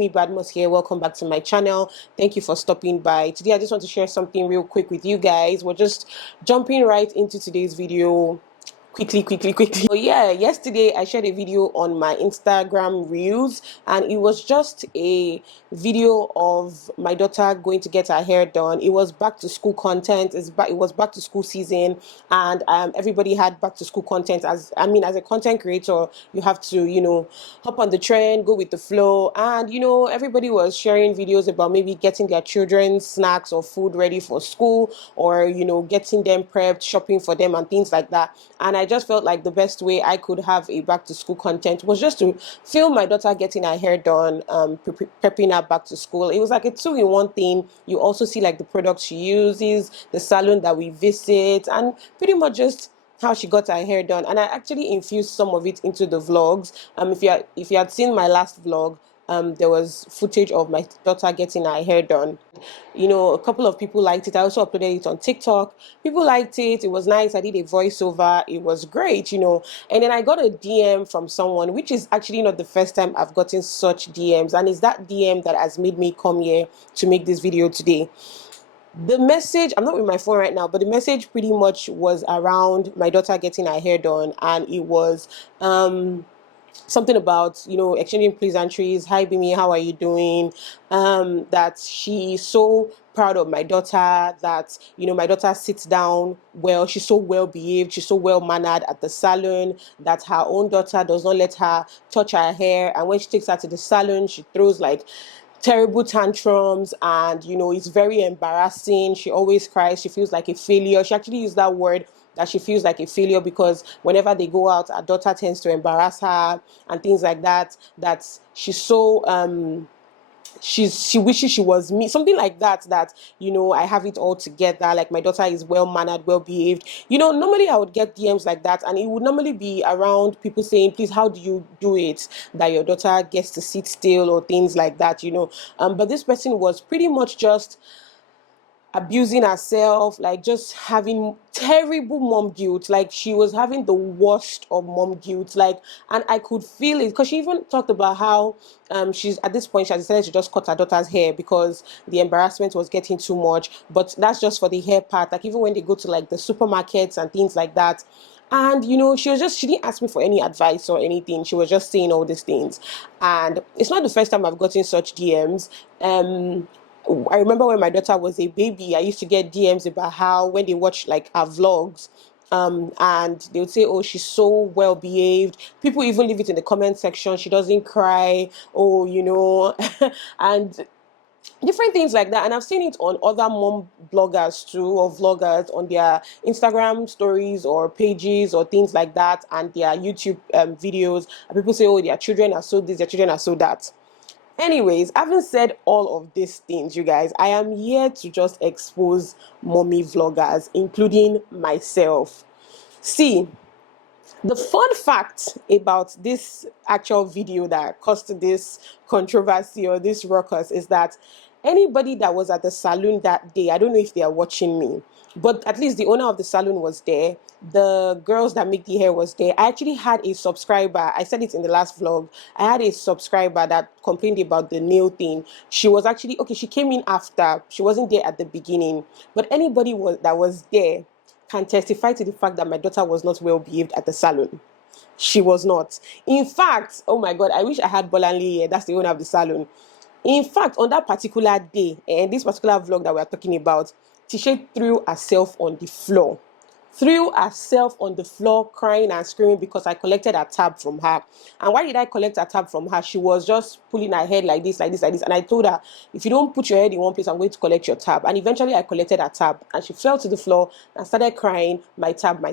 Bemi Badmus here. Welcome back to my channel. Thank you for stopping by. Today I just want to share something real quick with you guys. We're just jumping right into today's video. Quickly. So yeah, yesterday I shared a video on my Instagram reels, and it was just a video of my daughter going to get her hair done. It was back to school content. It was back to school season, and everybody had back to school content. As a content creator, you have to hop on the trend, go with the flow, and everybody was sharing videos about maybe getting their children's snacks or food ready for school, or getting them prepped, shopping for them, and things like that. And I just felt like the best way I could have a back to school content was just to film my daughter getting her hair done, prepping her back to school. It was like a two-in-one thing. You also see like the products she uses, the salon that we visit, and pretty much just how she got her hair done. And I actually infused some of it into the vlogs. If you had seen my last vlog, there was footage of my daughter getting her hair done. A couple of people liked it. I also uploaded it on TikTok. People liked it. It was nice. I did a voiceover. It was great, And then I got a DM from someone, which is actually not the first time I've gotten such DMs. And it's that DM that has made me come here to make this video today. The message, I'm not with my phone right now, but the message pretty much was around my daughter getting her hair done. And it was something about exchanging pleasantries. Hi Bemi, how are you doing? That she's so proud of my daughter, that my daughter sits down well, she's so well behaved, she's so well mannered at the salon, that her own daughter does not let her touch her hair, and when she takes her to the salon, she throws like terrible tantrums, and it's very embarrassing. She always cries. She feels like a failure. She actually used that word, that she feels like a failure, because whenever they go out, her daughter tends to embarrass her and things like that. That she's so she wishes she was me, something like that. I have it all together, like my daughter is well mannered, well behaved. Normally I would get DMs like that, and it would normally be around people saying, please, how do you do it that your daughter gets to sit still, or things like that. But this person was pretty much just abusing herself, like just having terrible mom guilt. Like she was having the worst of mom guilt, and I could feel it, because she even talked about how she's at this point she has decided to just cut her daughter's hair because the embarrassment was getting too much. But that's just for the hair part. Like even when they go to like the supermarkets and things like that. And she didn't ask me for any advice or anything. She was just saying all these things. And it's not the first time I've gotten such DMs. I remember when my daughter was a baby, I used to get DMs about how when they watch like our vlogs, and they would say, oh, she's so well behaved. People even leave it in the comment section. She doesn't cry. Oh, and different things like that. And I've seen it on other mom bloggers too, or vloggers, on their Instagram stories or pages or things like that, and their YouTube videos. And people say, oh, their children are so this, their children are so that. Anyways, having said all of these things, you guys, I am here to just expose mommy vloggers, including myself. See, the fun fact about this actual video that caused this controversy or this ruckus is that anybody that was at the salon that day, I don't know if they are watching me, but at least the owner of the salon was there. The girls that make the hair was there. I actually had a subscriber. I said it in the last vlog. I had a subscriber that complained about the nail thing. She was actually, okay, she came in after. She wasn't there at the beginning. But anybody that was there can testify to the fact that my daughter was not well behaved at the salon. She was not. In fact, oh my God, I wish I had Bolanle here. That's the owner of the salon. In fact, on that particular day, and this particular vlog that we are talking about, Tisha threw herself on the floor. Crying and screaming because I collected a tab from her. And why did I collect a tab from her? She was just pulling her head like this. And I told her, if you don't put your head in one place, I'm going to collect your tab. And eventually I collected her tab, and she fell to the floor and started crying, my tab.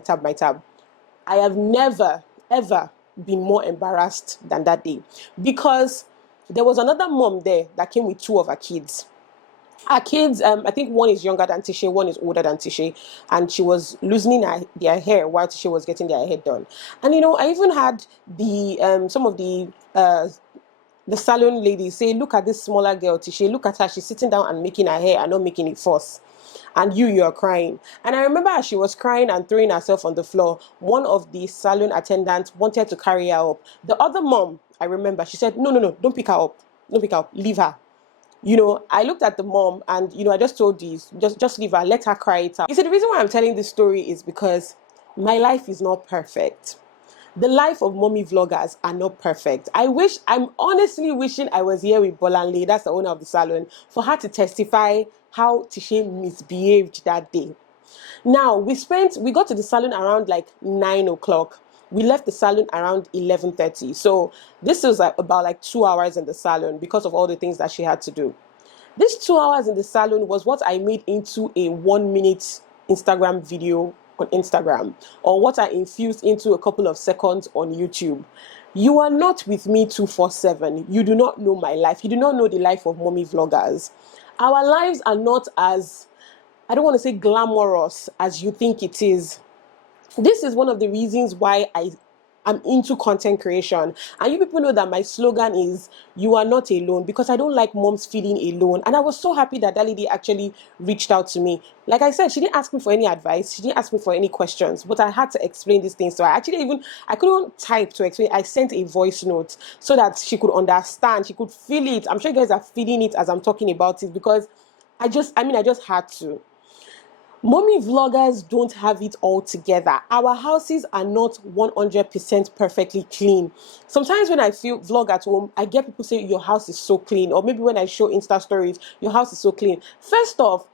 I have never, ever been more embarrassed than that day, because there was another mom there that came with two of her kids. Our kids, I think one is younger than Tisha, one is older than Tisha, and she was loosening their hair while Tisha was getting their hair done. And I even had some of the salon ladies say, look at this smaller girl, Tisha, look at her, she's sitting down and making her hair and not making it fuss. And you're crying. And I remember as she was crying and throwing herself on the floor, one of the salon attendants wanted to carry her up. The other mom, I remember, she said, no, don't pick her up. no pick up, leave her. I looked at the mom and, I just told this, just leave her, let her cry it out. You see, the reason why I'm telling this story is because my life is not perfect. The life of mommy vloggers are not perfect. I'm honestly wishing I was here with Bolanle, that's the owner of the salon, for her to testify how Tishe misbehaved that day. Now, we got to the salon around like 9 o'clock. We left the salon around 11:30. So this was about like 2 hours in the salon because of all the things that she had to do. This 2 hours in the salon was what I made into a 1 minute Instagram video on Instagram, or what I infused into a couple of seconds on YouTube. You are not with me 247. You do not know my life. You do not know the life of mommy vloggers. Our lives are not as, I don't want to say glamorous as you think it is. This is one of the reasons why I'm into content creation. And you people know that my slogan is, you are not alone, because I don't like moms feeling alone. And I was so happy that lady actually reached out to me. Like I said, she didn't ask me for any advice. She didn't ask me for any questions, but I had to explain these things. So I couldn't type to explain. I sent a voice note so that she could understand. She could feel it. I'm sure you guys are feeling it as I'm talking about it, because I just had to. Mommy vloggers don't have it all together. Our houses are not 100% perfectly clean. Sometimes when I vlog at home, I get people say your house is so clean, or maybe when I show Insta stories, your house is so clean. First off,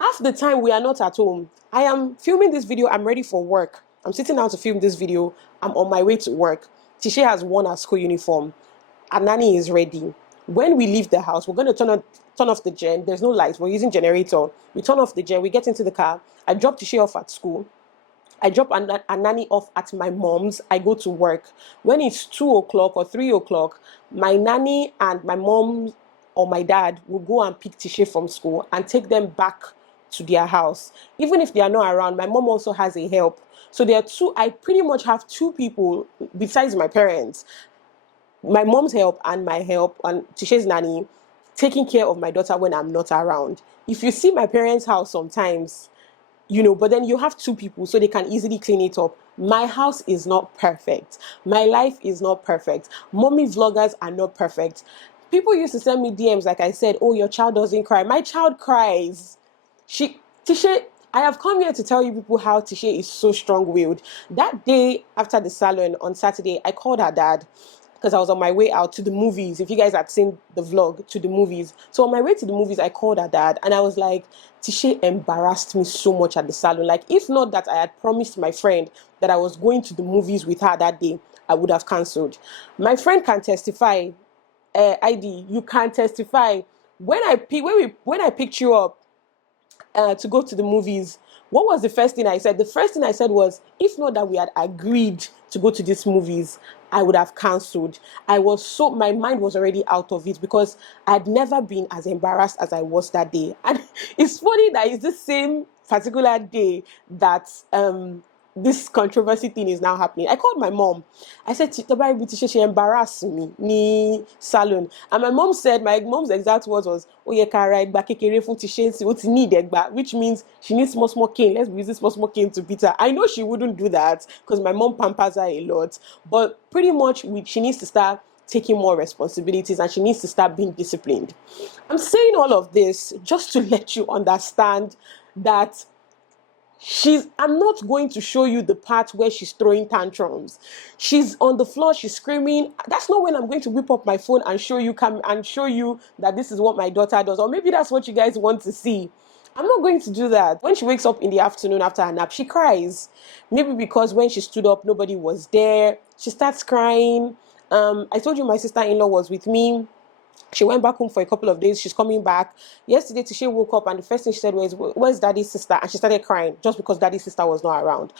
half the time we are not at home. I am filming this video, I'm ready for work. I'm sitting down to film this video, I'm on my way to work. Tishe has worn her school uniform. Anani is ready. When we leave the house, we're going to turn off the gen. There's no lights. We're using generator. We turn off the gen. We get into the car. I drop Tishe off at school. I drop Anani off at my mom's. I go to work. When it's 2 o'clock or 3 o'clock, my nanny and my mom or my dad will go and pick Tishe from school and take them back to their house. Even if they are not around, my mom also has a help. So I pretty much have two people besides my parents. My mom's help and my help, and Tishe's nanny, taking care of my daughter when I'm not around. If you see my parents' house sometimes, but then you have two people, so they can easily clean it up. My house is not perfect. My life is not perfect. Mommy vloggers are not perfect. People used to send me DMs, like I said, oh, your child doesn't cry. My child cries. Tishe, I have come here to tell you people how Tishe is so strong-willed. That day after the salon on Saturday, I called her dad, because I was on my way out to the movies. If you guys had seen the vlog, to the movies. So on my way to the movies, I called her dad and I was like, Tishe embarrassed me so much at the salon. Like, if not that I had promised my friend that I was going to the movies with her that day, I would have cancelled. My friend can testify, ID, you can testify. When I picked you up to go to the movies, what was the first thing I said? The first thing I said was, if not that we had agreed to go to these movies, I would have cancelled. My mind was already out of it, because I'd never been as embarrassed as I was that day. And it's funny that it's the same particular day that this controversy thing is now happening. I called my mom. I said, she embarrassed me, ni salon. And my mom's exact words was, oh yeah, which means she needs small cane. Let's use this small cane to beat her. I know she wouldn't do that, because my mom pampers her a lot. But pretty much she needs to start taking more responsibilities, and she needs to start being disciplined. I'm saying all of this just to let you understand that I'm not going to show you the part where she's throwing tantrums. She's on the floor, she's screaming. That's not when I'm going to whip up my phone and show you that this is what my daughter does. Or maybe that's what you guys want to see. I'm not going to do that. When she wakes up in the afternoon after her nap, she cries. Maybe because when she stood up, nobody was there. She starts crying. I told you my sister-in-law was with me. She went back home for a couple of days. She's coming back. Yesterday, Tishe woke up and the first thing she said was, where's daddy's sister? And she started crying just because daddy's sister was not around.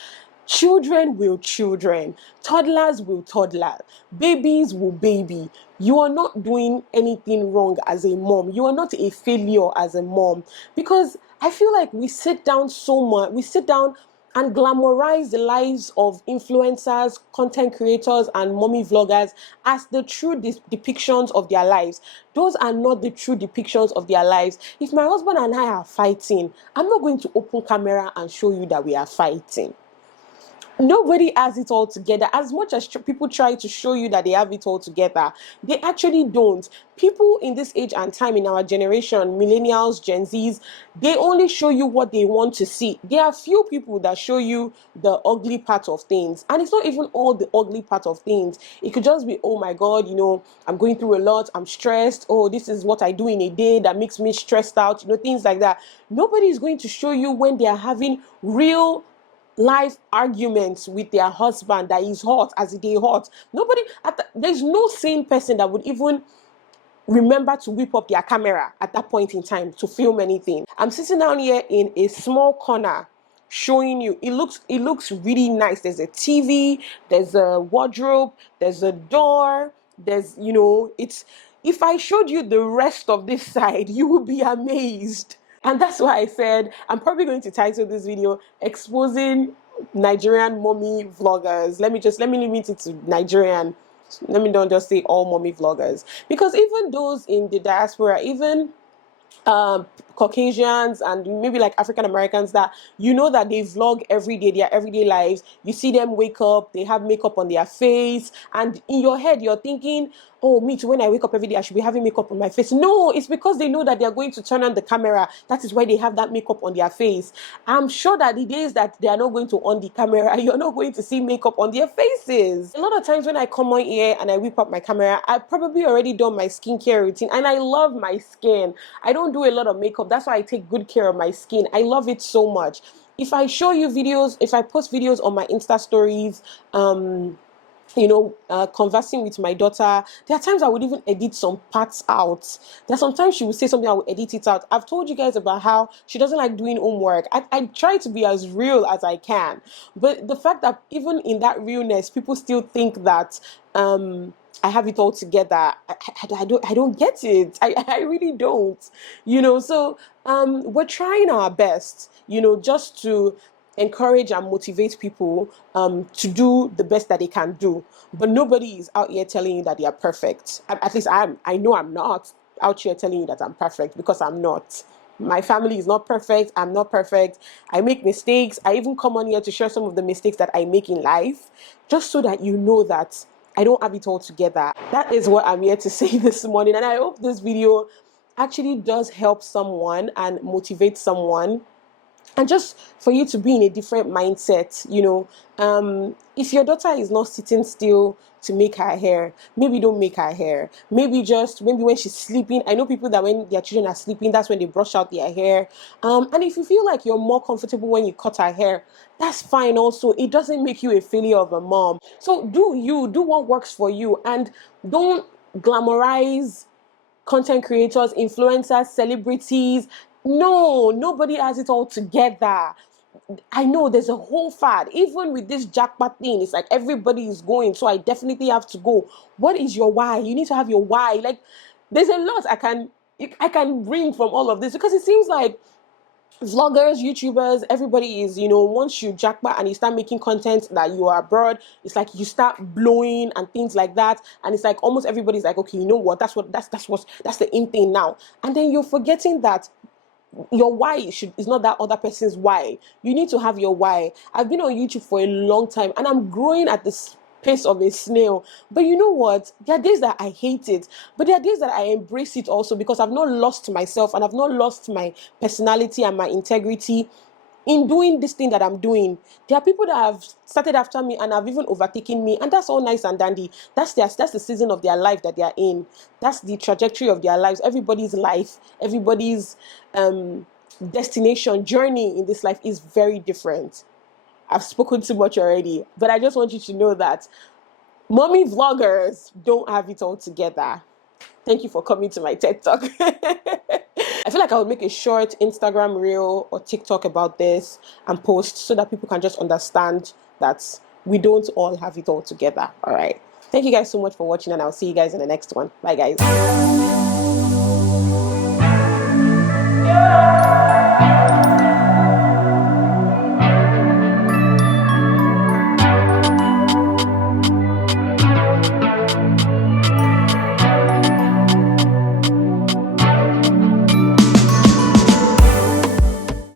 Children will children. Toddlers will toddler. Babies will baby. You are not doing anything wrong as a mom. You are not a failure as a mom. Because I feel like we sit down so much. We sit down and glamorize the lives of influencers, content creators, and mommy vloggers as the true depictions of their lives. Those are not the true depictions of their lives. If my husband and I are fighting, I'm not going to open camera and show you that we are fighting. Nobody has it all together. As much as people try to show you that they have it all together, they actually don't. People in this age and time, in our generation, millennials, Gen Zs, they only show you what they want to see. There are few people that show you the ugly part of things, and it's not even all the ugly part of things. It could just be, oh my God, I'm going through a lot, I'm stressed, oh, this is what I do in a day that makes me stressed out, things like that. Nobody is going to show you when they are having real life arguments with their husband that is hot as they hot. There's no sane person that would even remember to whip up their camera at that point in time to film anything. I'm sitting down here in a small corner showing you. It looks really nice. There's a TV, there's a wardrobe, there's a door, there's it's if I showed you the rest of this side, you would be amazed. And that's why I said I'm probably going to title this video Exposing Nigerian Mommy Vloggers. Let me limit it to Nigerian. Let me not just say all mommy vloggers, because even those in the diaspora, even Caucasians and maybe like African Americans that that they vlog every day, their everyday lives. You see them wake up, they have makeup on their face, and in your head you're thinking, oh, me too, when I wake up every day I should be having makeup on my face. No, it's because they know that they're going to turn on the camera. That is why they have that makeup on their face. I'm sure that the days that they are not going to on the camera, you're not going to see makeup on their faces. A lot of times when I come on here and I whip up my camera, I've probably already done my skincare routine, and I love my skin. I don't do a lot of makeup. That's why I take good care of my skin. I love it so much. If I show you videos, if I post videos on my Insta stories, conversing with my daughter, there are times I would even edit some parts out. There are sometimes she will say something, I will edit it out. I've told you guys about how she doesn't like doing homework. I try to be as real as I can. But the fact that even in that realness, people still think that I have it all together. I don't get it. I really don't. So we're trying our best, just to encourage and motivate people to do the best that they can do. But nobody is out here telling you that they are perfect. At least I know I'm not out here telling you that I'm perfect, because I'm not. My family is not perfect. I'm not perfect. I make mistakes. I even come on here to share some of the mistakes that I make in life, just so that you know that I don't have it all together. That is what I'm here to say this morning. And I hope this video actually does help someone and motivate someone, and just for you to be in a different mindset. If your daughter is not sitting still to make her hair, maybe don't make her hair. Maybe when she's sleeping. I know people that when their children are sleeping, that's when they brush out their hair. And if you feel like you're more comfortable when you cut her hair, that's fine also. It doesn't make you a failure of a mom. So do what works for you, and don't glamorize content creators, influencers, celebrities. No, nobody has it all together. I know there's a whole fad. Even with this jackpot thing, it's like everybody is going, so I definitely have to go. What is your why? You need to have your why. Like, there's a lot I can bring from all of this, because it seems like vloggers, YouTubers, everybody is, once you jackpot and you start making content that you are abroad, it's like you start blowing and things like that. And it's like almost everybody's like, okay, you know what? That's the in thing now. And then you're forgetting that your why is not that other person's why. You need to have your why. I've been on YouTube for a long time, and I'm growing at this pace of a snail. But you know what? There are days that I hate it, but there are days that I embrace it also, because I've not lost myself and I've not lost my personality and my integrity in doing this thing that I'm doing. There are people that have started after me and have even overtaken me, and that's all nice and dandy. That's the season of their life that they are in. That's the trajectory of their lives. Everybody's life, everybody's destination, journey in this life is very different. I've spoken too much already, but I just want you to know that mommy vloggers don't have it all together. Thank you for coming to my TED Talk. I feel like I would make a short Instagram reel or TikTok about this and post, so that people can just understand that we don't all have it all together. All right. Thank you guys so much for watching, and I'll see you guys in the next one. Bye, guys.